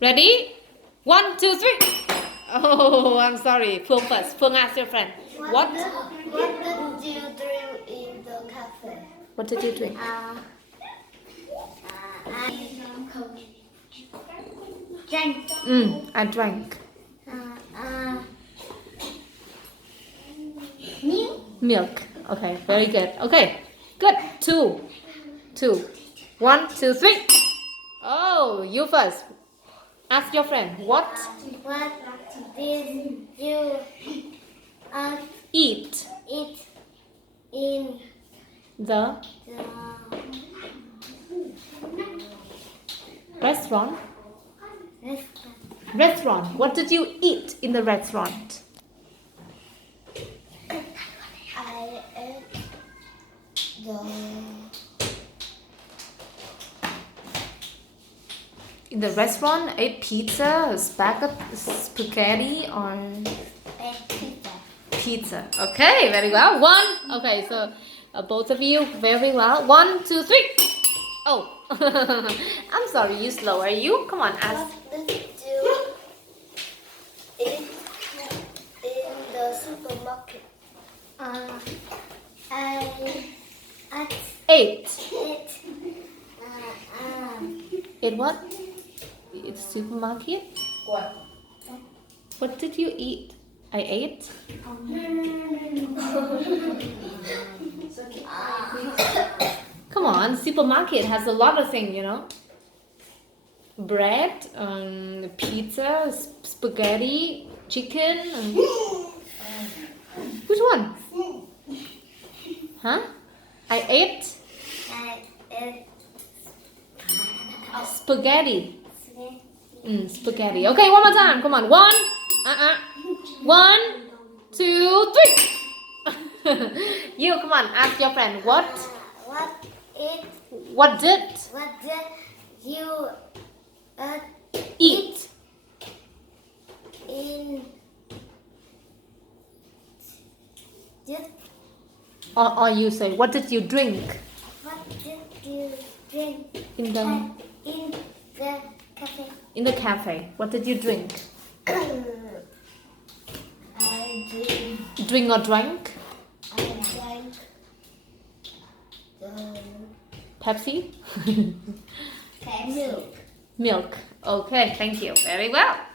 Ready? 1, 2, 3. Oh, I'm sorry. Phương first. Phương, ask your friend. What? What did you drink in the cafe? What did you drink? I drank. I drank Milk. milk. Okay, very good. Okay, good. 2, 2. 1, 2, 3. Oh, you first. Ask your friend. What? What did you Eat eat in the the restaurant? restaurant? Restaurant. What did you eat in the restaurant? I ate In the restaurant, ate pizza, spaghetti, or pizza. pizza. Okay, very well. 1. Okay, so both of you very well. 1, 2, 3. Oh, I'm sorry. You slower. You come on. Ask. What did you eat in the supermarket? I Ate. ate Ate what? It's supermarket. What did you eat? I ate. Come on, supermarket has a lot of things, you know. Bread, pizza, spaghetti, chicken. Which one? Huh? I ate spaghetti. Spaghetti. Okay, one more time. Come on. 1. 1, 2, 3. You come on. Ask your friend. What did you eat? in this? Or you say, what did you drink What did you drink in the cafe? cafe? What did you drink? I Drink or drank? drank the Pepsi? milk. Milk. Okay, thank you. Very well.